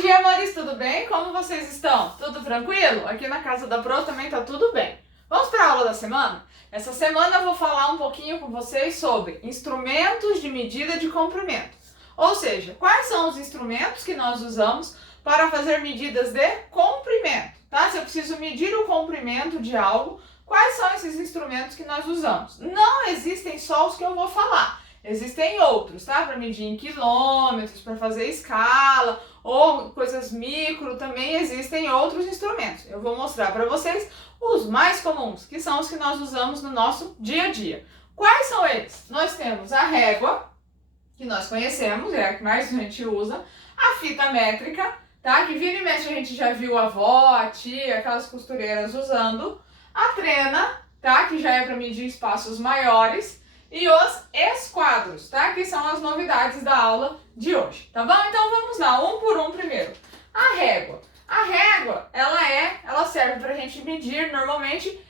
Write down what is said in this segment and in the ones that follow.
dia, amores, tudo bem? Como vocês estão? Tudo tranquilo? Aqui na casa da Pro também tá tudo bem. Vamos para a aula da semana? Essa semana eu vou falar um pouquinho com vocês sobre instrumentos de medida de comprimento. Ou seja, quais são os instrumentos que nós usamos para fazer medidas de comprimento, tá? Se eu preciso medir o comprimento de algo, quais são esses instrumentos que nós usamos? Não existem só os que eu vou falar. Existem outros, tá? Para medir em quilômetros, para fazer escala ou coisas micro, também existem outros instrumentos. Eu vou mostrar para vocês os mais comuns, que são os que nós usamos no nosso dia a dia. Quais são eles? Nós temos a régua, que nós conhecemos, é a que mais a gente usa, a fita métrica, tá? Que vira e mexe a gente já viu a avó, a tia, aquelas costureiras usando, a trena, tá? Que já é para medir espaços maiores, e os esquadros, tá? Que são as novidades da aula de hoje, tá bom? Então vamos lá, um por um primeiro. A régua. A régua, ela serve pra gente medir normalmente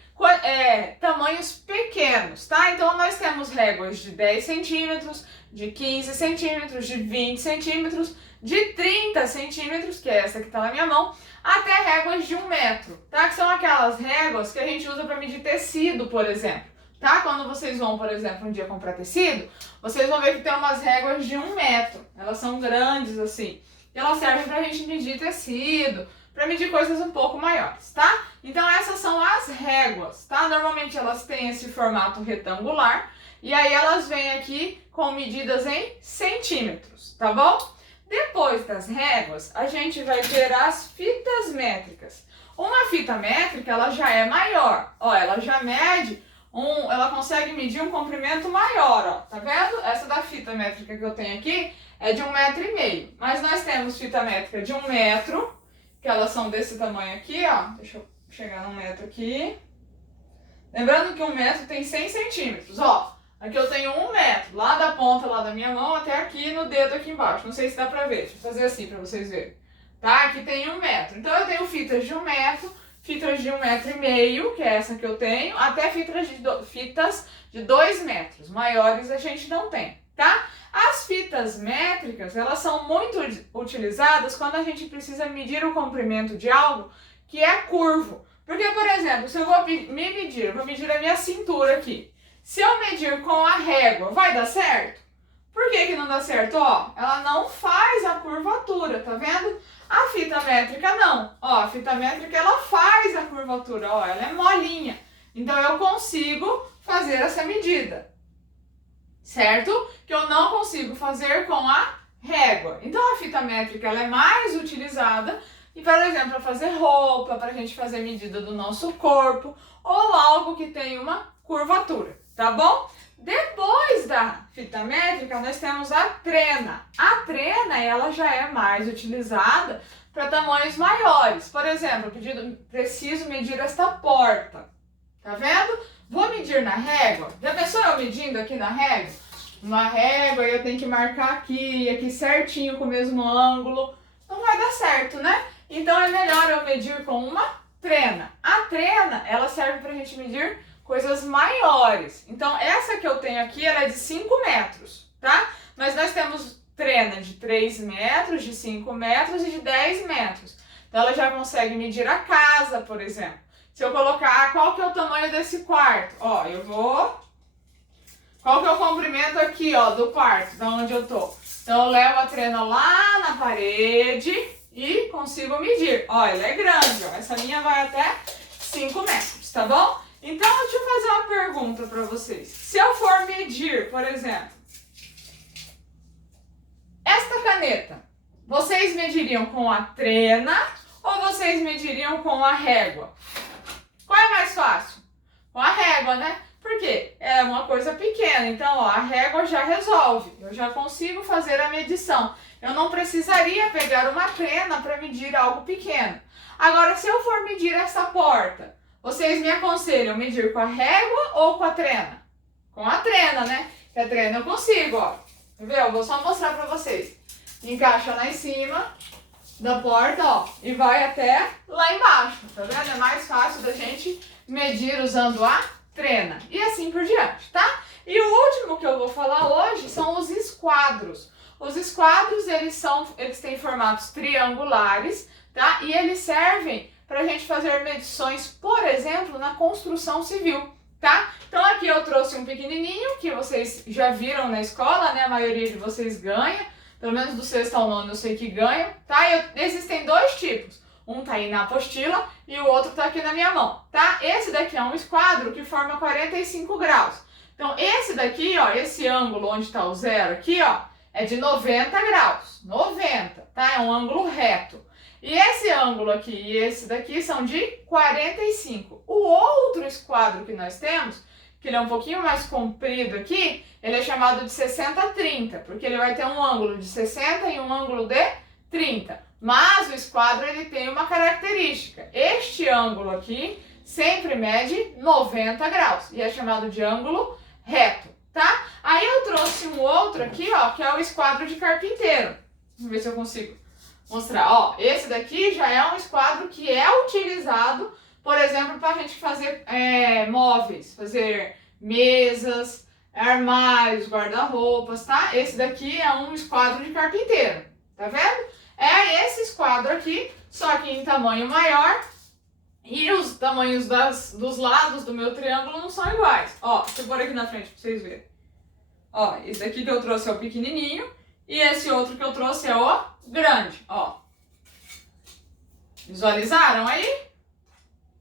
tamanhos pequenos, tá? Então nós temos réguas de 10 centímetros, de 15 centímetros, de 20 centímetros, de 30 centímetros, que é essa que tá na minha mão, até réguas de 1 metro, tá? Que são aquelas réguas que a gente usa para medir tecido, por exemplo. Tá? Quando vocês vão, por exemplo, um dia comprar tecido, vocês vão ver que tem umas réguas de 1 metro. Elas são grandes assim. E elas servem pra gente medir tecido, pra medir coisas um pouco maiores, tá? Então essas são as réguas, tá? Normalmente elas têm esse formato retangular. E aí elas vêm aqui com medidas em centímetros, tá bom? Depois das réguas, a gente vai ver as fitas métricas. Uma fita métrica, ela já é maior. Ó, ela já mede ela consegue medir um comprimento maior, ó, tá vendo? Essa da fita métrica que eu tenho aqui é de 1,5 metro, mas nós temos fita métrica de 1 metro, que elas são desse tamanho aqui, ó, deixa eu chegar no metro aqui, lembrando que 1 metro tem 100 centímetros, ó, aqui eu tenho 1 metro, lá da ponta lá da minha mão até aqui no dedo aqui embaixo, não sei se dá pra ver, deixa eu fazer assim pra vocês verem, tá? Aqui tem 1 metro, então eu tenho fitas de 1 metro, fitas de 1,5 metro, que é essa que eu tenho, até fitas de 2 metros. Maiores a gente não tem, tá? As fitas métricas, elas são muito utilizadas quando a gente precisa medir o comprimento de algo que é curvo. Porque, por exemplo, se eu vou medir a minha cintura aqui. Se eu medir com a régua, vai dar certo? Por que que não dá certo? Ó, ela não faz a curvatura, tá vendo? A fita métrica não. Ó, a fita métrica ela faz a curvatura, ó, ela é molinha. Então eu consigo fazer essa medida, certo? Que eu não consigo fazer com a régua. Então a fita métrica ela é mais utilizada, e, por exemplo, para fazer roupa, para a gente fazer medida do nosso corpo, ou algo que tem uma curvatura, tá bom? Depois da fita métrica, nós temos a trena. A trena, ela já é mais utilizada para tamanhos maiores. Por exemplo, preciso medir esta porta. Tá vendo? Vou medir na régua. Já pensou eu medindo aqui na régua? Uma régua, eu tenho que marcar aqui certinho com o mesmo ângulo. Não vai dar certo, né? Então é melhor eu medir com uma trena. A trena, ela serve para a gente medir coisas maiores. Então, essa que eu tenho aqui, ela é de 5 metros, tá? Mas nós temos trena de 3 metros, de 5 metros e de 10 metros. Então, ela já consegue medir a casa, por exemplo. Se eu colocar, qual que é o tamanho desse quarto? Ó, qual que é o comprimento aqui, ó, do quarto, da onde eu tô? Então, eu levo a trena lá na parede e consigo medir. Ó, ela é grande, ó. Essa linha vai até 5 metros, tá bom? Então, deixa eu fazer uma pergunta para vocês. Se eu for medir, por exemplo, esta caneta, vocês mediriam com a trena ou vocês mediriam com a régua? Qual é mais fácil? Com a régua, né? Porque é uma coisa pequena, então ó, a régua já resolve. Eu já consigo fazer a medição. Eu não precisaria pegar uma trena para medir algo pequeno. Agora, se eu for medir essa porta, vocês me aconselham medir com a régua ou com a trena? Com a trena, né? Que a trena eu consigo, ó. Quer ver? Eu vou só mostrar pra vocês. Encaixa lá em cima da porta, ó. E vai até lá embaixo, tá vendo? É mais fácil da gente medir usando a trena. E assim por diante, tá? E o último que eu vou falar hoje são os esquadros. Os esquadros, eles têm formatos triangulares, tá? E eles servem para a gente fazer medições, por exemplo, na construção civil, tá? Então aqui eu trouxe um pequenininho, que vocês já viram na escola, né? A maioria de vocês ganha, pelo menos do sexto ao nono eu sei que ganham, tá? Existem dois tipos, um tá aí na apostila e o outro tá aqui na minha mão, tá? Esse daqui é um esquadro que forma 45 graus. Então esse daqui, ó, esse ângulo onde tá o zero aqui, ó, é de 90 graus, 90, tá? É um ângulo reto. E esse ângulo aqui e esse daqui são de 45. O outro esquadro que nós temos, que ele é um pouquinho mais comprido aqui, ele é chamado de 60-30, porque ele vai ter um ângulo de 60 e um ângulo de 30. Mas o esquadro ele tem uma característica. Este ângulo aqui sempre mede 90 graus e é chamado de ângulo reto, tá? Aí eu trouxe um outro aqui, ó, que é o esquadro de carpinteiro. Vamos ver se eu consigo mostrar. Ó, esse daqui já é um esquadro que é utilizado, por exemplo, para a gente fazer móveis, fazer mesas, armários, guarda-roupas, tá? Esse daqui é um esquadro de carpinteiro, tá vendo? É esse esquadro aqui, só que em tamanho maior, e os tamanhos dos lados do meu triângulo não são iguais. Ó, deixa eu pôr aqui na frente para vocês verem. Ó, esse daqui que eu trouxe é o pequenininho, e esse outro que eu trouxe é o grande, ó. Visualizaram aí?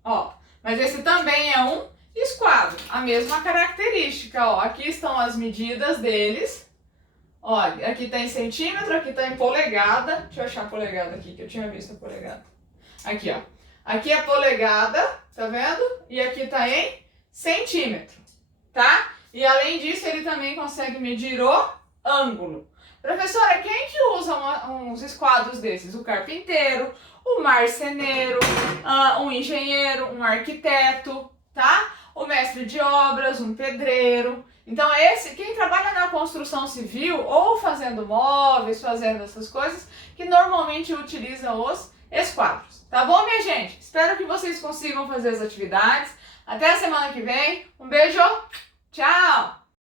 Ó, mas esse também é um esquadro, a mesma característica, ó. Aqui estão as medidas deles. Ó, aqui tá em centímetro, aqui tá em polegada. Deixa eu achar a polegada aqui, que eu tinha visto a polegada. Aqui, ó. Aqui é polegada, tá vendo? E aqui tá em centímetro, tá? E além disso, ele também consegue medir o ângulo. Professora, quem que usa uns esquadros desses? O carpinteiro, o marceneiro, um engenheiro, um arquiteto, tá? O mestre de obras, um pedreiro. Então quem trabalha na construção civil ou fazendo móveis, fazendo essas coisas, que normalmente utiliza os esquadros. Tá bom, minha gente? Espero que vocês consigam fazer as atividades. Até a semana que vem. Um beijo, tchau!